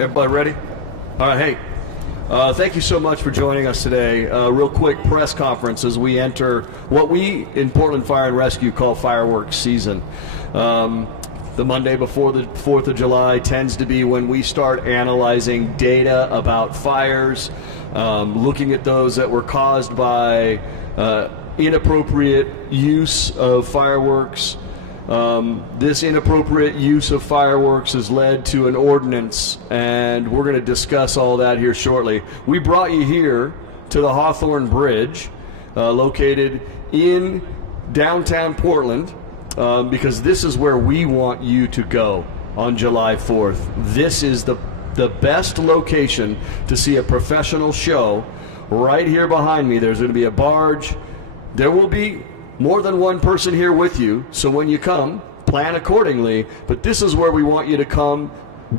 Everybody ready? All right, hey. Thank you so much for joining us today. Real quick press conference as we enter what we in Portland Fire and Rescue call fireworks season. The Monday before the 4th of July tends to be when we start analyzing data about fires, looking at those that were caused by inappropriate use of fireworks. This inappropriate use of fireworks has led to an ordinance, and we're going to discuss all that here shortly. We brought you here to the Hawthorne Bridge, located in downtown Portland, because this is where we want you to go on July 4th. This is the best location to see a professional show. Right here behind me, there's going to be a barge. There will be more than one person here with you, so when you come, plan accordingly. But this is where we want you to come,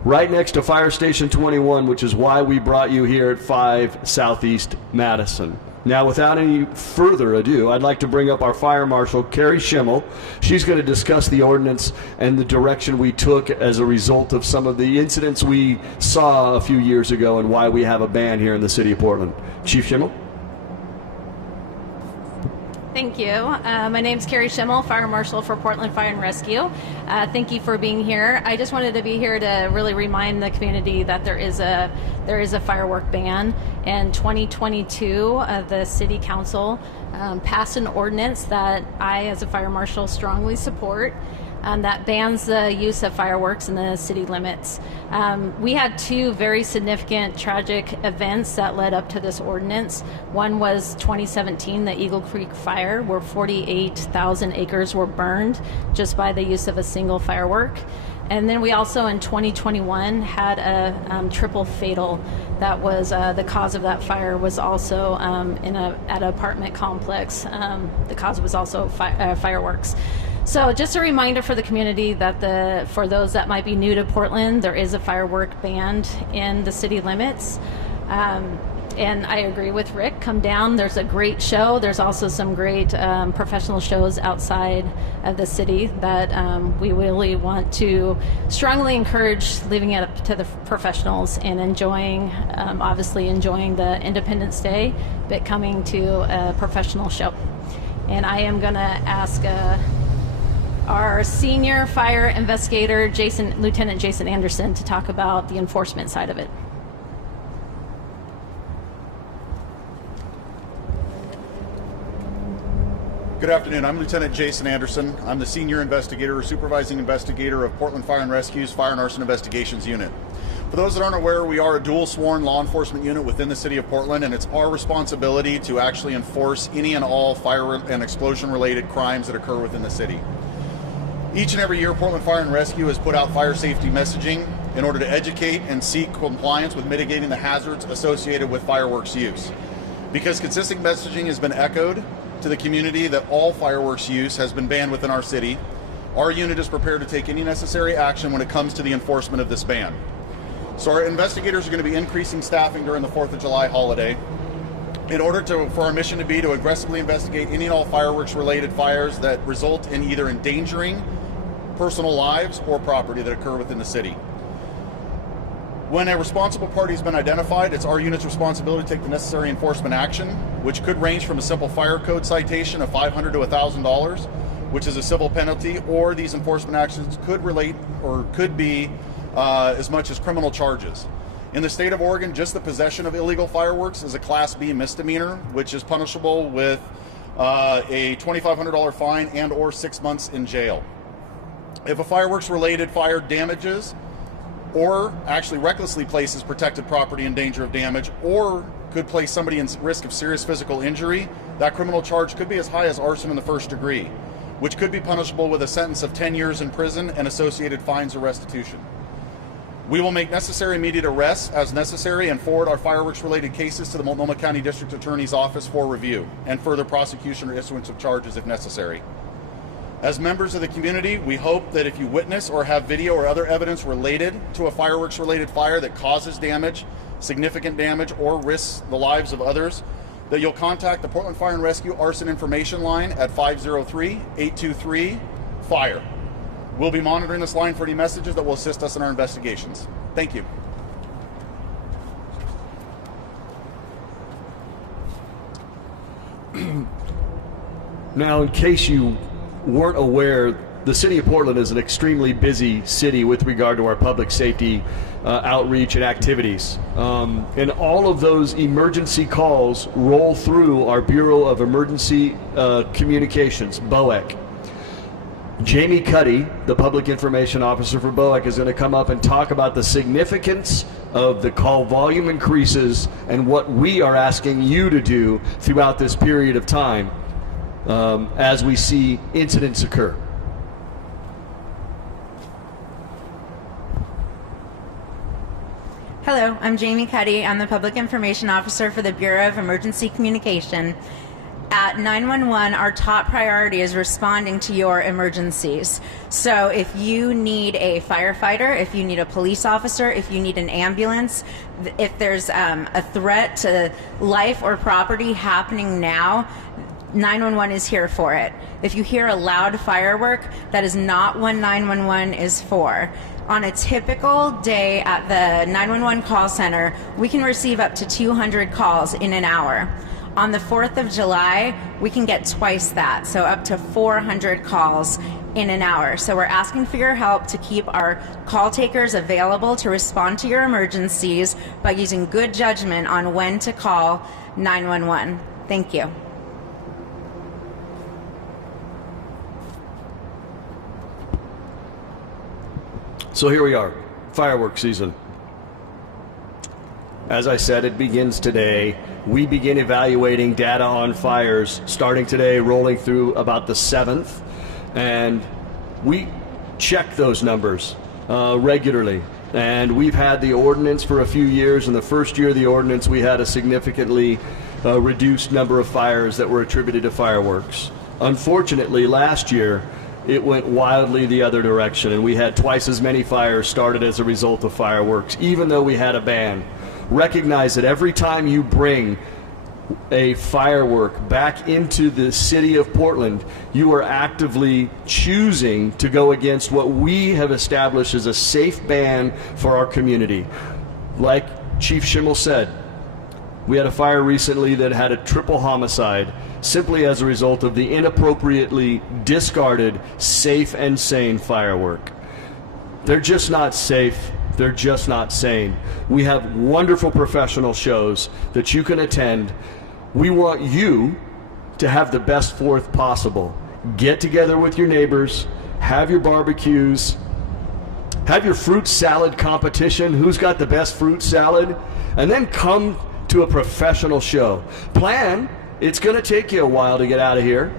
right next to Fire Station 21, which is why we brought you here at 5 Southeast Madison. Now, without any further ado, I'd like to bring up our Fire Marshal, Carrie Schimmel. She's going to discuss the ordinance and the direction we took as a result of some of the incidents we saw a few years ago and why we have a ban here in the city of Portland. Chief Schimmel? Thank you. My name's Carrie Schimmel, Fire Marshal for Portland Fire and Rescue. Thank you for being here. I just wanted to be here to really remind the community that there is a firework ban. In 2022, the City Council passed an ordinance that I, as a Fire Marshal, strongly support. That bans the use of fireworks in the city limits. We had two very significant tragic events that led up to this ordinance. One was 2017, the Eagle Creek fire, where 48,000 acres were burned just by the use of a single firework. And then we also, in 2021, had a triple fatal. That was the cause of that fire was also at an apartment complex. The cause was also fireworks. So just a reminder for the community that for those that might be new to Portland, there is a firework ban in the city limits. And I agree with Rick, come down. There's a great show. There's also some great professional shows outside of the city that we really want to strongly encourage, leaving it up to the professionals and enjoying, obviously enjoying the Independence Day, but coming to a professional show. And I am going to ask our senior fire investigator, Lieutenant Jason Anderson, to talk about the enforcement side of it. Good afternoon. I'm Lieutenant Jason Anderson. I'm the Senior Investigator or Supervising Investigator of Portland Fire and Rescue's Fire and Arson Investigations Unit. For those that aren't aware, we are a dual sworn law enforcement unit within the City of Portland, and it's our responsibility to actually enforce any and all fire and explosion related crimes that occur within the city. Each and every year, Portland Fire and Rescue has put out fire safety messaging in order to educate and seek compliance with mitigating the hazards associated with fireworks use. Because consistent messaging has been echoed to the community that all fireworks use has been banned within our city, our unit is prepared to take any necessary action when it comes to the enforcement of this ban. So our investigators are going to be increasing staffing during the 4th of July holiday in order for our mission to be to aggressively investigate any and all fireworks related fires that result in either endangering personal lives or property that occur within the city. When a responsible party has been identified, it's our unit's responsibility to take the necessary enforcement action, which could range from a simple fire code citation of $500 to $1,000, which is a civil penalty, or these enforcement actions could relate or could be as much as criminal charges. In the state of Oregon, just the possession of illegal fireworks is a Class B misdemeanor, which is punishable with a $2,500 fine and or 6 months in jail. If a fireworks related fire damages or actually recklessly places protected property in danger of damage, or could place somebody in risk of serious physical injury, that criminal charge could be as high as arson in the first degree, which could be punishable with a sentence of 10 years in prison and associated fines or restitution. We will make necessary immediate arrests as necessary and forward our fireworks-related cases to the Multnomah County District Attorney's Office for review and further prosecution or issuance of charges if necessary. As members of the community, we hope that if you witness or have video or other evidence related to a fireworks-related fire that causes damage, significant damage, or risks the lives of others, that you'll contact the Portland Fire and Rescue Arson Information Line at 503-823-FIRE. We'll be monitoring this line for any messages that will assist us in our investigations. Thank you. Now, in case you weren't aware, the city of Portland is an extremely busy city with regard to our public safety outreach and activities. And all of those emergency calls roll through our Bureau of Emergency Communications, BOEC. Jamie Cuddy, the Public Information Officer for BOEC, is going to come up and talk about the significance of the call volume increases and what we are asking you to do throughout this period of time as we see incidents occur. Hello, I'm Jamie Cuddy. I'm the Public Information Officer for the Bureau of Emergency Communication. At 911, our top priority is responding to your emergencies. So if you need a firefighter, if you need a police officer, if you need an ambulance, if there's a threat to life or property happening now, 911 is here for it. If you hear a loud firework, that is not what 911 is for. On a typical day at the 911 call center, we can receive up to 200 calls in an hour. On the 4th of July, we can get twice that, so up to 400 calls in an hour. So we're asking for your help to keep our call takers available to respond to your emergencies by using good judgment on when to call 911. Thank you. So here we are, fireworks season. As I said, it begins today. We begin evaluating data on fires starting today, rolling through about the 7th. And we check those numbers regularly. And we've had the ordinance for a few years. In the first year of the ordinance, we had a significantly reduced number of fires that were attributed to fireworks. Unfortunately, last year, it went wildly the other direction, and we had twice as many fires started as a result of fireworks, even though we had a ban. Recognize that every time you bring a firework back into the city of Portland, you are actively choosing to go against what we have established as a safe ban for our community. Like Chief Schimmel said, we had a fire recently that had a triple homicide simply as a result of the inappropriately discarded safe and sane firework. They're just not safe. They're just not sane. We have wonderful professional shows that you can attend. We want you to have the best 4th possible. Get together with your neighbors, have your barbecues, have your fruit salad competition, who's got the best fruit salad, and then come to a professional show. Plan. It's going to take you a while to get out of here,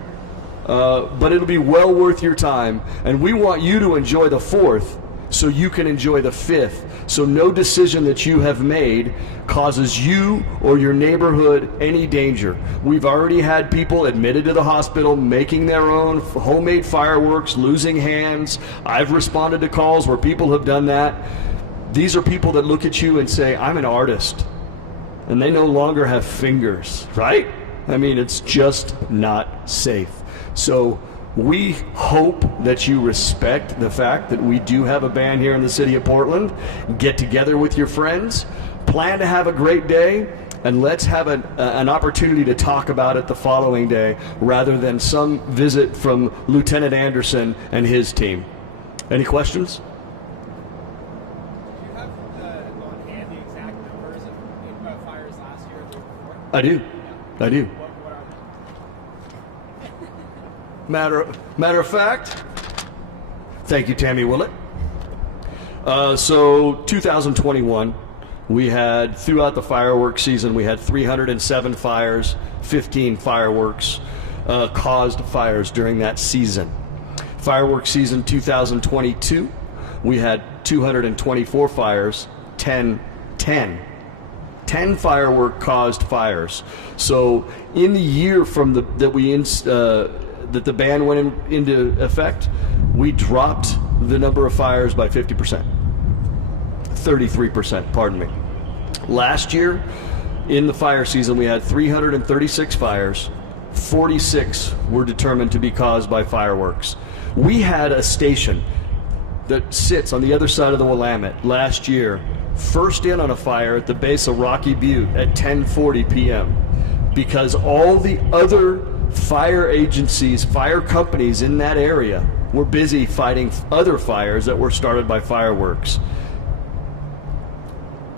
but it'll be well worth your time. And we want you to enjoy the 4th so you can enjoy the 5th. So no decision that you have made causes you or your neighborhood any danger. We've already had people admitted to the hospital making their own homemade fireworks, losing hands. I've responded to calls where people have done that. These are people that look at you and say, I'm an artist. And they no longer have fingers, right? I mean, it's just not safe. So we hope that you respect the fact that we do have a ban here in the city of Portland. Get together with your friends, plan to have a great day, and let's have an opportunity to talk about it the following day rather than some visit from Lieutenant Anderson and his team. Any questions? Do you have on hand the exact numbers of fires last year or the year before? I do. Yeah. I do. What are they? Matter of fact, thank you, Tammy Willett. So 2021, we had, throughout the fireworks season, we had 307 fires, 15 fireworks caused fires during that season. Fireworks season 2022, we had 224 fires, 10 firework caused fires. So in the year from that the ban went into effect, we dropped the number of fires by 50%. 33%, pardon me. Last year, in the fire season, we had 336 fires. 46 were determined to be caused by fireworks. We had a station that sits on the other side of the Willamette last year, first in on a fire at the base of Rocky Butte at 10:40 p.m. because all the other fire agencies, fire companies in that area were busy fighting other fires that were started by fireworks.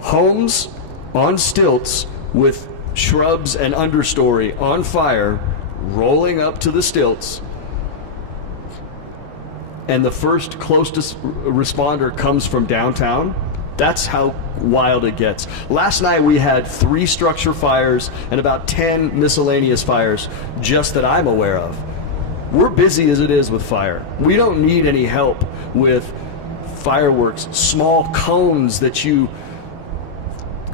Homes on stilts with shrubs and understory on fire, rolling up to the stilts, and the first closest responder comes from downtown. That's how wild it gets. Last night we had 3 structure fires and about 10 miscellaneous fires, just that I'm aware of. We're busy as it is with fire. We don't need any help with fireworks, small cones that you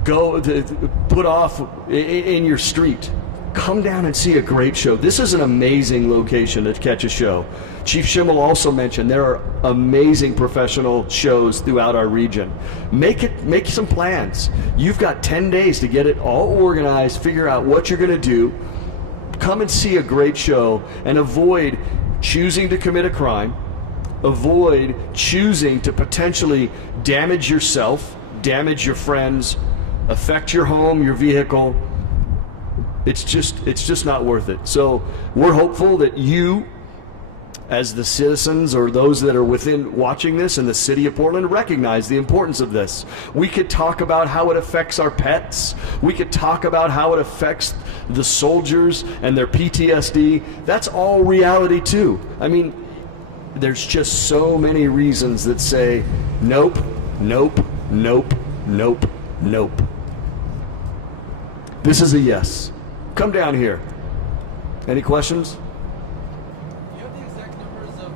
go to put off in your street. Come down and see a great show. This is an amazing location to catch a show. Chief Schimmel also mentioned there are amazing professional shows throughout our region. Make some plans. You've got 10 days to get it all organized, figure out what you're going to do. Come and see a great show and avoid choosing to commit a crime. Avoid choosing to potentially damage yourself, damage your friends, affect your home, your vehicle. It's just not worth it. So we're hopeful that you, as the citizens or those that are within watching this in the city of Portland, recognize the importance of this. We could talk about how it affects our pets. We could talk about how it affects the soldiers and their PTSD. That's all reality too. I mean, there's just so many reasons that say nope, nope, nope, nope, nope. This is a yes. Come down here. Any questions? Do you have the exact numbers of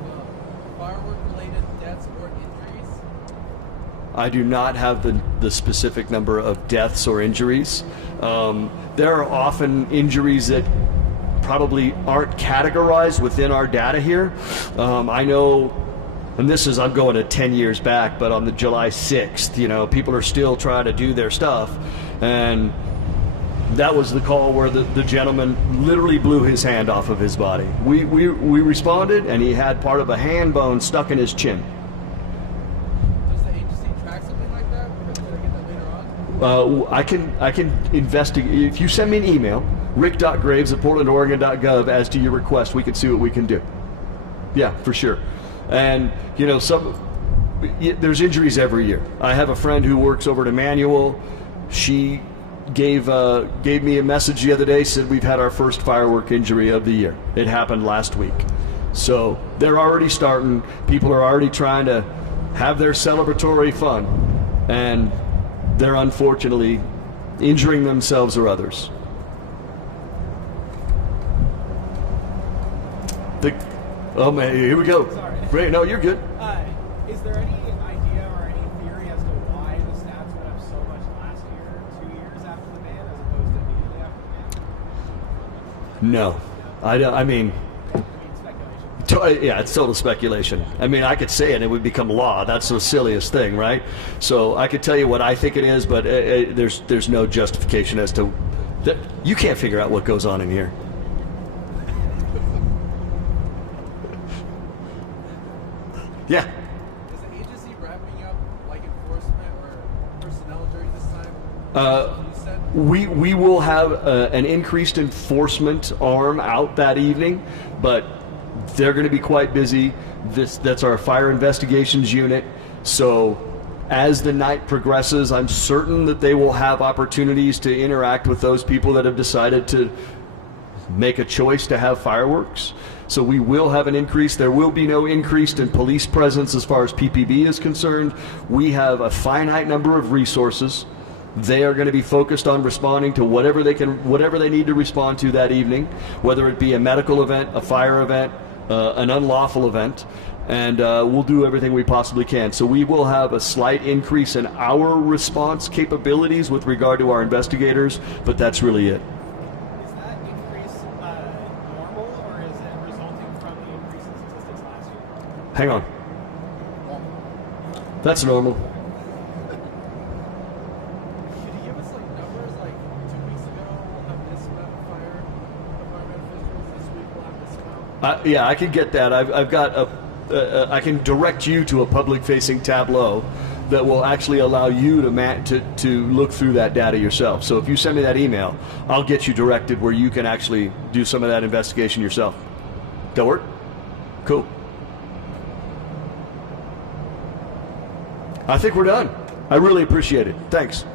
firework-related deaths or injuries? I do not have the specific number of deaths or injuries. There are often injuries that probably aren't categorized within our data here. I know, and I'm going to 10 years back, but on the July 6th, people are still trying to do their stuff, and that was the call where the gentleman literally blew his hand off of his body. We responded, and he had part of a hand bone stuck in his chin. Does the agency track something like that? Could I get that later on? I can investigate. If you send me an email, rick.graves@portlandoregon.gov, as to your request, we can see what we can do. Yeah, for sure. And there's injuries every year. I have a friend who works over at Emmanuel. She gave me a message the other day, said we've had our first firework injury of the year. It happened last week. So they're already starting. People are already trying to have their celebratory fun, and they're unfortunately injuring themselves or others. Oh man, here we go. Sorry. Great, no, you're good. Is there any idea or any theory as to why the stats went up so much last year, 2 years after the ban, as opposed to immediately after the ban? No, I mean, Speculation. yeah, it's total speculation. I mean, I could say it and it would become law. That's the silliest thing, right? So I could tell you what I think it is, but there's no justification as to that. You can't figure out what goes on in here. Yeah. Is the agency wrapping up like enforcement or personnel during this time? You said? We will have an increased enforcement arm out that evening, but they're going to be quite busy. That's our fire investigations unit. So as the night progresses, I'm certain that they will have opportunities to interact with those people that have decided to make a choice to have fireworks. So we will have an increase. There will be no increase in police presence as far as PPB is concerned. We have a finite number of resources. They are going to be focused on responding to whatever they need to respond to that evening, whether it be a medical event, a fire event, an unlawful event, and we'll do everything we possibly can. So we will have a slight increase in our response capabilities with regard to our investigators, but that's really it. Is that increase normal, or is it resulting from the increase in statistics last year? Hang on. That's normal. Could you give us like numbers, like 2 weeks ago we'll have this amount of fire department officials, this week we'll have this amount? Yeah, I can get that. I've got I can direct you to a public-facing tableau that will actually allow you to look through that data yourself. So if you send me that email, I'll get you directed where you can actually do some of that investigation yourself. That work? Cool. I think we're done. I really appreciate it. Thanks.